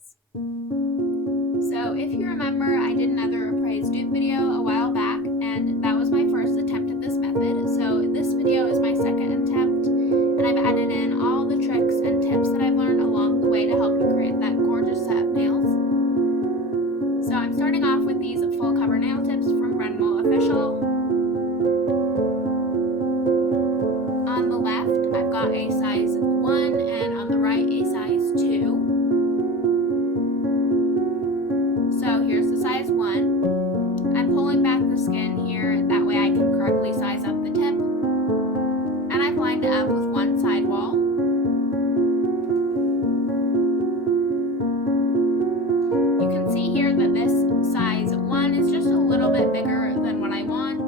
guys! So if you remember, I did another Apres dupe video a while back, and that was my first attempt at this method. So this video is my second attempt, and I've added in all the tricks and tips that I've learned along the way to help you create that gorgeous set of nails. So I'm starting off with these full cover nail tips from Renmal Official. On the left, I've got a size 1, and on the right, a size 2. So here's the size 1. I'm pulling back the skin here, that way I can correctly size up the tip. And I've lined it up with one sidewall. You can see here that this size 1 is just a little bit bigger than what I want.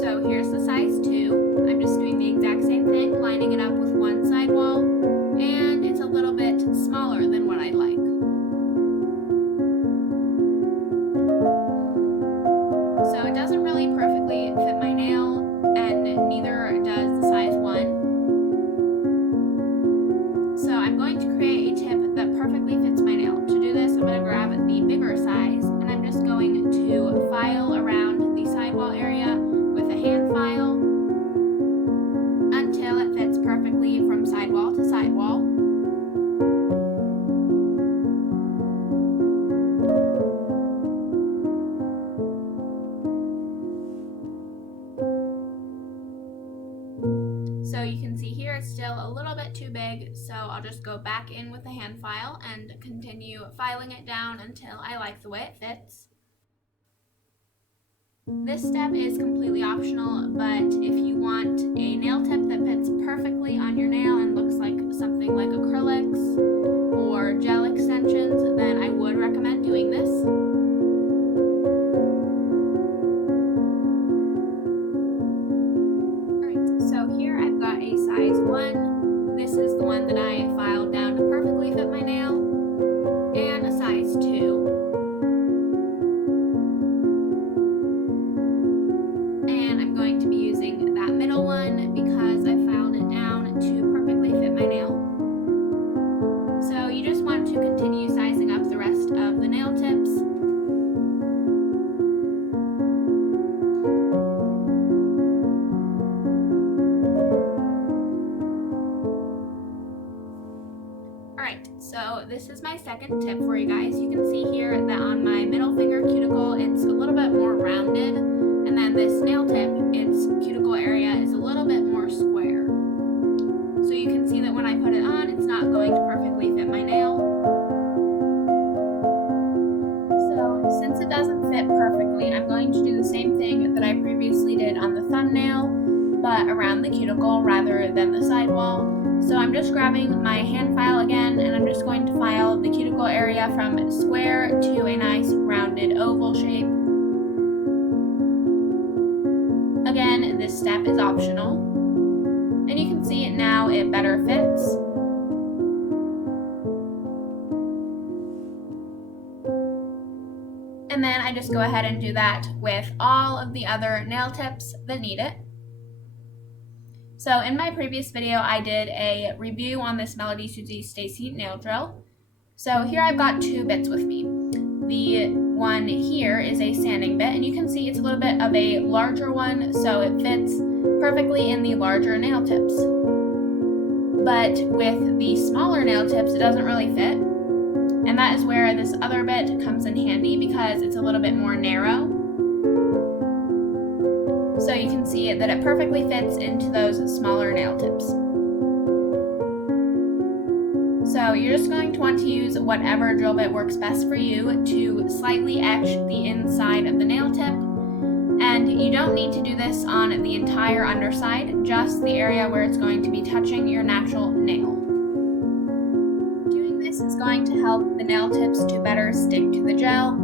So here's the size 2. I'm just doing the exact same thing, lining it up with one sidewall, and it's a little bit smaller than what I'd like. So it doesn't really perfectly fit my nail, and neither does the size 1. So I'm going to create a tip that perfectly fits my nail. To do this, I'm going to grab the bigger size, and I'm just going to file around the sidewall area with a hand file until it fits perfectly from sidewall to sidewall. So you can see here it's still a little bit too big, so I'll just go back in with the hand file and continue filing it down until I like the way it fits. This step is completely optional, but if you want a nail tip that fits perfectly on your nail and looks like something like acrylics or gel extensions, then I would recommend doing this. Alright, so here I've got a size 1. This is the one that I filed down to perfectly fit my nail, and a size 2. One because I filed it down to perfectly fit my nail. So you just want to continue sizing up the rest of the nail tips. Alright, so this is my second tip for you guys. You can see here that on my middle finger cuticle it's a little bit more rounded, and then this nail tip, its cuticle area is a little bit more square. So you can see that when I put it on, it's not going to perfectly fit my nail. So since it doesn't fit perfectly, I'm going to do the same thing that I previously did on the thumbnail, but around the cuticle rather than the sidewall. So I'm just grabbing my hand file again, and I'm just going to file the cuticle area from square to a nice rounded oval shape. Again, this step is optional, and you can see it now, it better fits. And then I just go ahead and do that with all of the other nail tips that need it. So in my previous video, I did a review on this Melody Susie Stacy nail drill. So here I've got 2 bits with me. The one here is a sanding bit, and you can see it's a little bit of a larger one, so it fits perfectly in the larger nail tips. But with the smaller nail tips, it doesn't really fit, and that is where this other bit comes in handy because it's a little bit more narrow. So you can see that it perfectly fits into those smaller nail tips. So you're just going to want to use whatever drill bit works best for you to slightly etch the inside of the nail tip. And you don't need to do this on the entire underside, just the area where it's going to be touching your natural nail. Doing this is going to help the nail tips to better stick to the gel.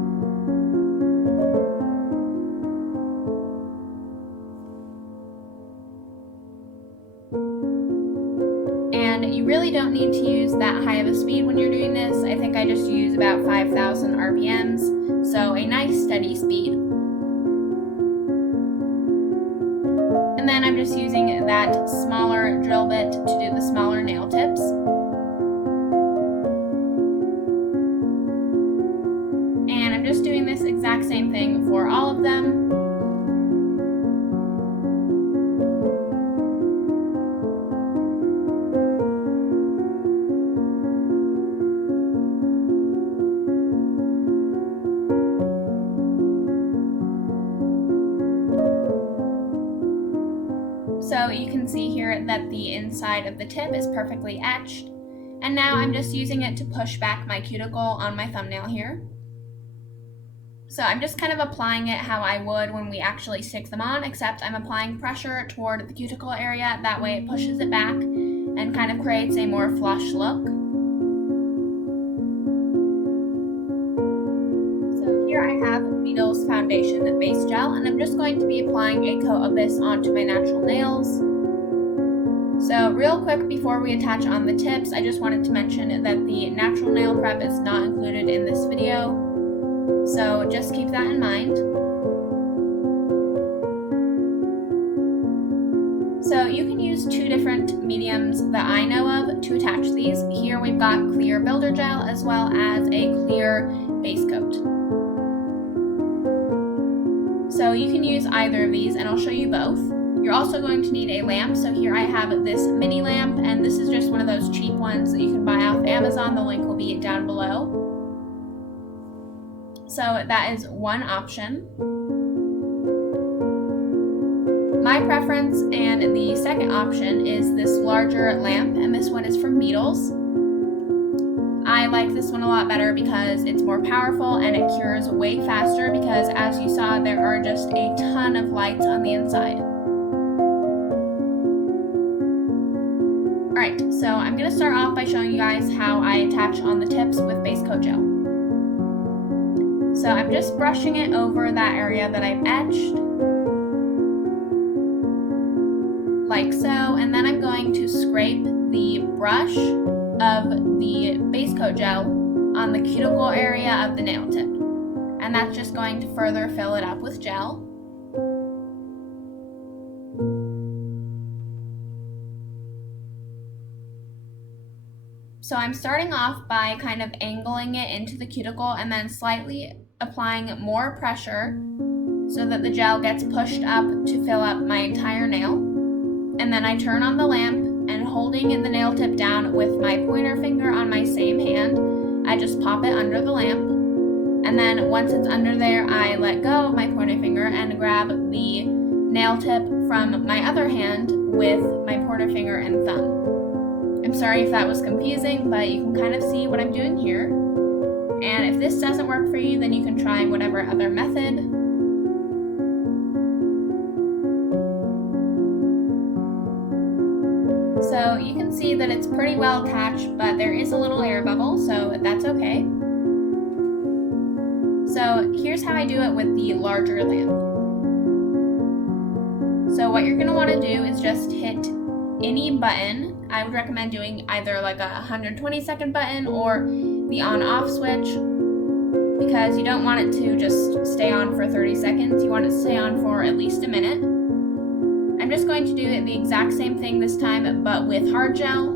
You really don't need to use that high of a speed when you're doing this. I think I just use about 5,000 RPMs, so a nice steady speed. And then I'm just using that smaller drill bit to do the smaller nail tips. And I'm just doing this exact same thing for all of them. So you can see here that the inside of the tip is perfectly etched. And now I'm just using it to push back my cuticle on my thumbnail here. So I'm just kind of applying it how I would when we actually stick them on, except I'm applying pressure toward the cuticle area. That way it pushes it back and kind of creates a more flush look. So here I have Beetle's Foundation Base Gel, and I'm just going to be applying a coat of this onto my natural nails. So real quick before we attach on the tips, I just wanted to mention that the natural nail prep is not included in this video. So just keep that in mind. So you can use two different mediums that I know of to attach these. Here we've got clear builder gel as well as a clear base coat. So you can use either of these and I'll show you both. You're also going to need a lamp. So here I have this mini lamp, and this is just one of those cheap ones that you can buy off Amazon. The link will be down below. So that is one option. My preference and the second option is this larger lamp, and this one is from Beetles. I like this one a lot better because it's more powerful and it cures way faster because, as you saw, there are just a ton of lights on the inside. Alright, so I'm going to start off by showing you guys how I attach on the tips with base coat gel. So I'm just brushing it over that area that I've etched, like so, and then I'm going to scrape the brush of the base coat gel on the cuticle area of the nail tip. And that's just going to further fill it up with gel. So I'm starting off by kind of angling it into the cuticle and then slightly applying more pressure so that the gel gets pushed up to fill up my entire nail. And then I turn on the lamp, and holding the nail tip down with my pointer finger on my same hand, I just pop it under the lamp. And then once it's under there, I let go of my pointer finger and grab the nail tip from my other hand with my pointer finger and thumb. I'm sorry if that was confusing, but you can kind of see what I'm doing here. And if this doesn't work for you, then you can try whatever other method. So you can see that it's pretty well attached, but there is a little air bubble, so that's okay. So here's how I do it with the larger lamp. So what you're going to want to do is just hit any button. I would recommend doing either like a 120-second button or the on-off switch, because you don't want it to just stay on for 30 seconds. You want it to stay on for at least a minute. I'm just going to do the exact same thing this time, but with hard gel.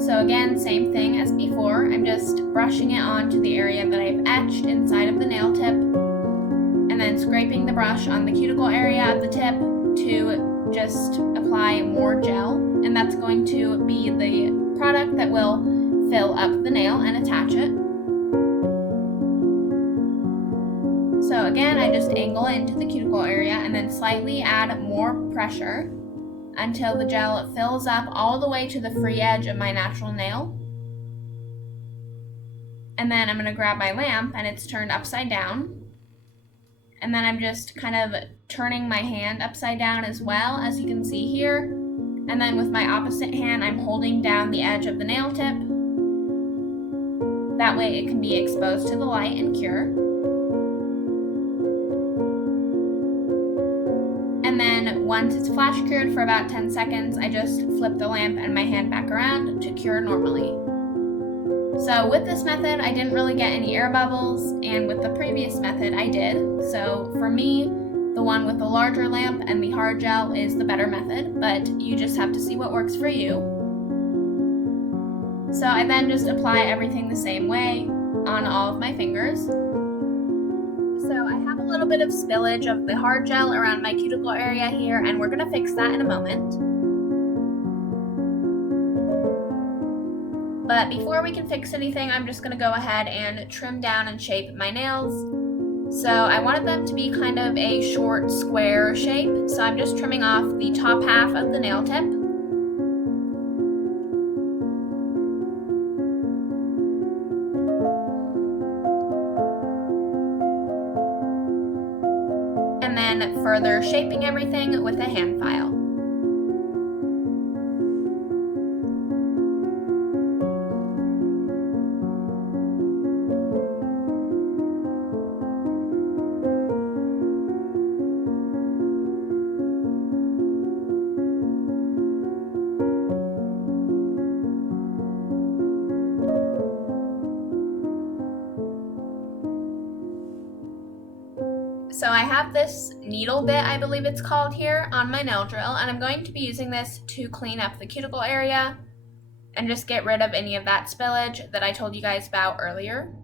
So again, same thing as before. I'm just brushing it onto the area that I've etched inside of the nail tip, and then scraping the brush on the cuticle area of the tip to just apply more gel. And that's going to be the product that will fill up the nail and attach it. So again, I just angle into the cuticle area and then slightly add more pressure until the gel fills up all the way to the free edge of my natural nail. And then I'm going to grab my lamp, and it's turned upside down. And then I'm just kind of turning my hand upside down as well, as you can see here. And then with my opposite hand, I'm holding down the edge of the nail tip. That way it can be exposed to the light and cure. And then once it's flash cured for about 10 seconds, I just flip the lamp and my hand back around to cure normally. So with this method, I didn't really get any air bubbles, and with the previous method, I did. So for me, the one with the larger lamp and the hard gel is the better method, but you just have to see what works for you. So I then just apply everything the same way on all of my fingers. So I have a little bit of spillage of the hard gel around my cuticle area here, and we're going to fix that in a moment. But before we can fix anything, I'm just going to go ahead and trim down and shape my nails. So I wanted them to be kind of a short square shape, so I'm just trimming off the top half of the nail tip. And then further shaping everything with a hand file. So I have this needle bit, I believe it's called here, on my nail drill, and I'm going to be using this to clean up the cuticle area and just get rid of any of that spillage that I told you guys about earlier.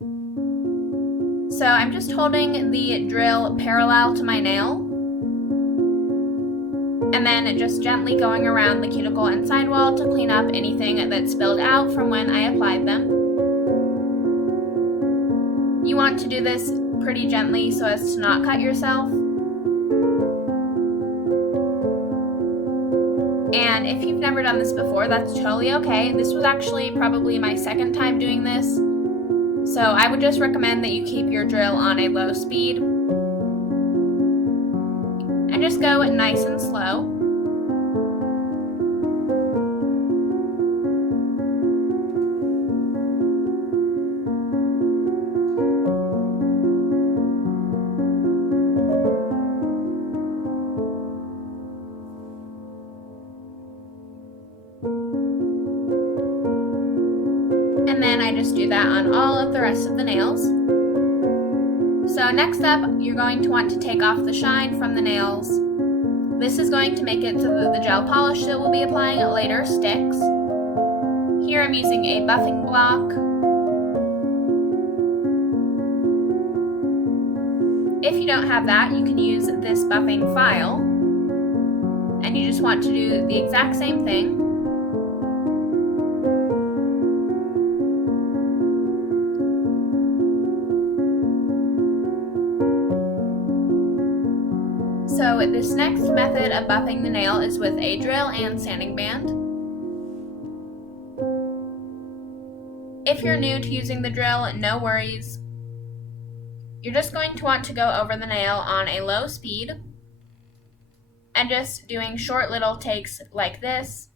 So I'm just holding the drill parallel to my nail, and then just gently going around the cuticle and sidewall to clean up anything that spilled out from when I applied them. You want to do this pretty gently so as to not cut yourself. And if you've never done this before, that's totally okay. This was actually probably my second time doing this, so I would just recommend that you keep your drill on a low speed and just go nice and slow. And then I just do that on all of the rest of the nails. So next up, you're going to want to take off the shine from the nails. This is going to make it so that the gel polish that we'll be applying later sticks. Here I'm using a buffing block. If you don't have that, you can use this buffing file. And you just want to do the exact same thing. So this next method of buffing the nail is with a drill and sanding band. If you're new to using the drill, no worries. You're just going to want to go over the nail on a low speed and just doing short little takes like this.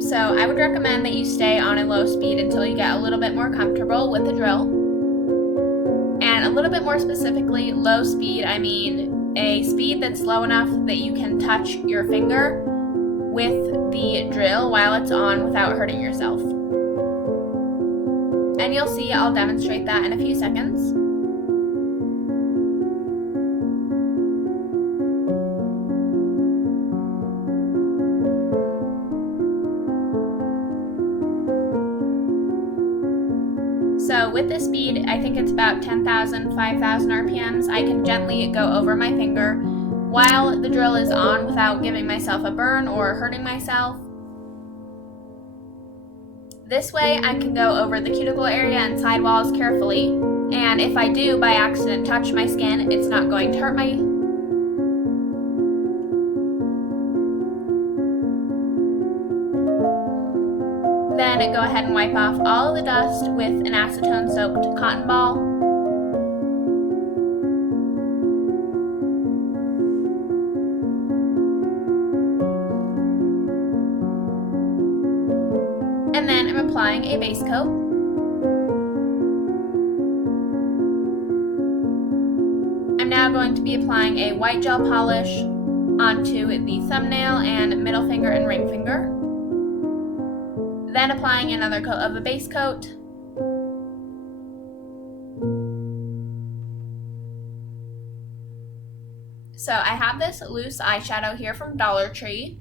So I would recommend that you stay on a low speed until you get a little bit more comfortable with the drill. And a little bit more specifically, low speed, I mean a speed that's low enough that you can touch your finger with the drill while it's on without hurting yourself. And you'll see I'll demonstrate that in a few seconds. So with this speed, I think it's about 10,000, 5,000 RPMs, I can gently go over my finger while the drill is on without giving myself a burn or hurting myself. This way I can go over the cuticle area and sidewalls carefully, and if I do by accident touch my skin, it's not going to hurt my Then go ahead and wipe off all of the dust with an acetone-soaked cotton ball. And then I'm applying a base coat. I'm now now going to be applying a white gel polish onto the thumbnail and middle finger and ring finger. Then applying another coat of a base coat. So I have this loose eyeshadow here from Dollar Tree.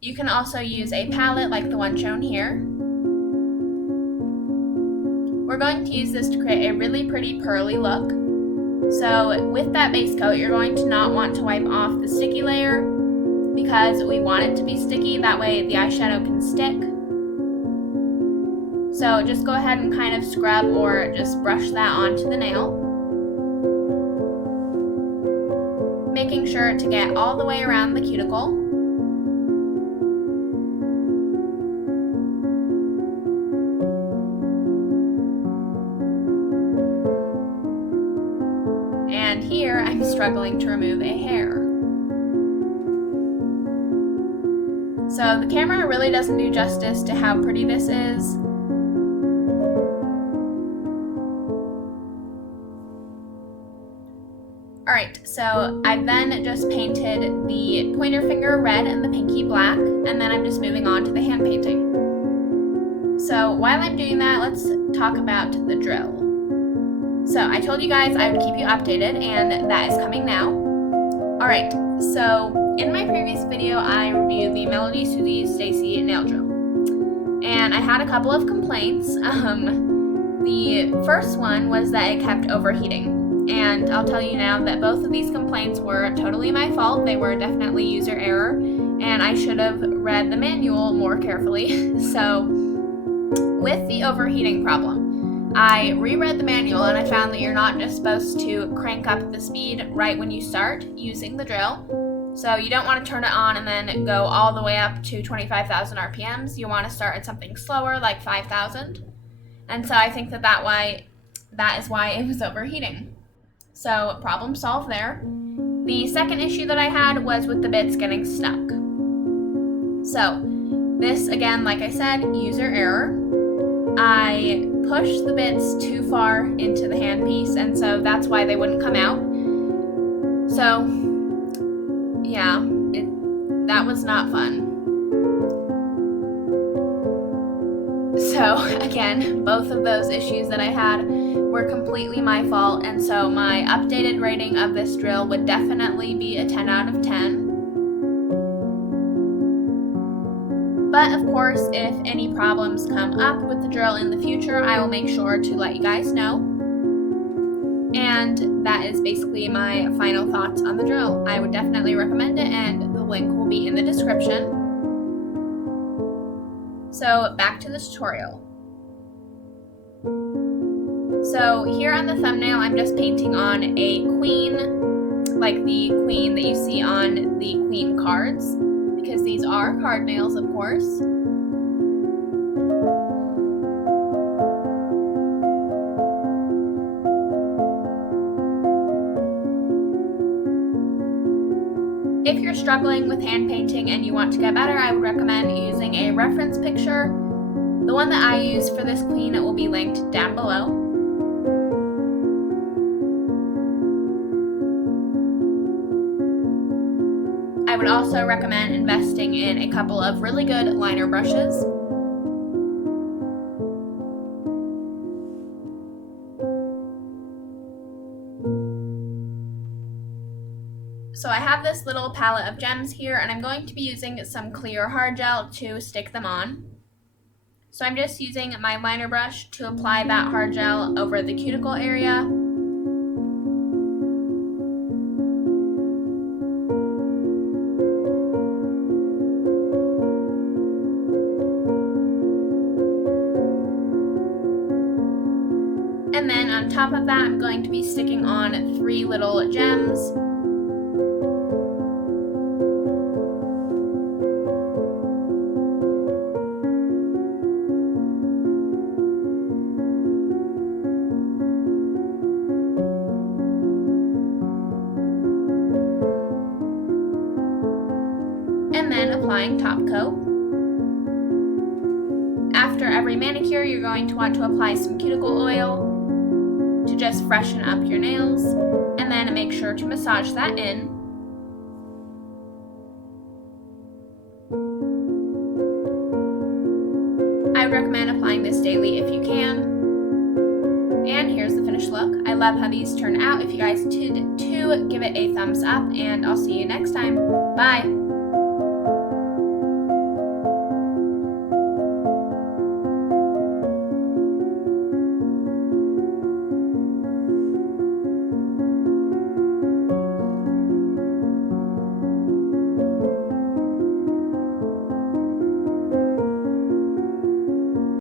You can also use a palette like the one shown here. We're going to use this to create a really pretty pearly look. So with that base coat, you're going to not want to wipe off the sticky layer because we want it to be sticky, that way the eyeshadow can stick. So just go ahead and kind of scrub or just brush that onto the nail. Making sure to get all the way around the cuticle. And here I'm struggling to remove a hair. So the camera really doesn't do justice to how pretty this is. Alright, so I've then just painted the pointer finger red and the pinky black, and then I'm just moving on to the hand painting. So while I'm doing that, let's talk about the drill. So I told you guys I would keep you updated, and that is coming now. Alright, so in my previous video I reviewed the Melody Susie Stacy nail drill, and I had a couple of complaints. The first one was that it kept overheating. And I'll tell you now that both of these complaints were totally my fault. They were definitely user error, and I should have read the manual more carefully. So, with the overheating problem, I reread the manual and I found that you're not just supposed to crank up the speed right when you start using the drill. So you don't want to turn it on and then go all the way up to 25,000 RPMs. You want to start at something slower, like 5,000. And so I think that is why it was overheating. So problem solved there. The second issue that I had was with the bits getting stuck. So this, again, like I said, user error. I pushed the bits too far into the handpiece, and so that's why they wouldn't come out. So yeah, that was not fun. So again, both of those issues that I had were completely my fault, and so my updated rating of this drill would definitely be a 10 out of 10. But of course, if any problems come up with the drill in the future, I will make sure to let you guys know. And that is basically my final thoughts on the drill. I would definitely recommend it, and the link will be in the description. So back to the tutorial. So here on the thumbnail, I'm just painting on a queen, like the queen that you see on the queen cards, because these are card nails, of course. If you're struggling with hand painting and you want to get better, I would recommend using a reference picture. The one that I use for this queen will be linked down below. I would also recommend investing in a couple of really good liner brushes. So I have this little palette of gems here, and I'm going to be using some clear hard gel to stick them on. So I'm just using my liner brush to apply that hard gel over the cuticle area. And then on top of that, I'm going to be sticking on 3 little gems. And then applying top coat. After every manicure, you're going to want to apply some cuticle oil to to just freshen up your nails, and then make sure to massage that in. I would recommend applying this daily if you can. And here's the finished look. I love how these turn out. If you guys did too, give it a thumbs up, and I'll see you next time. Bye!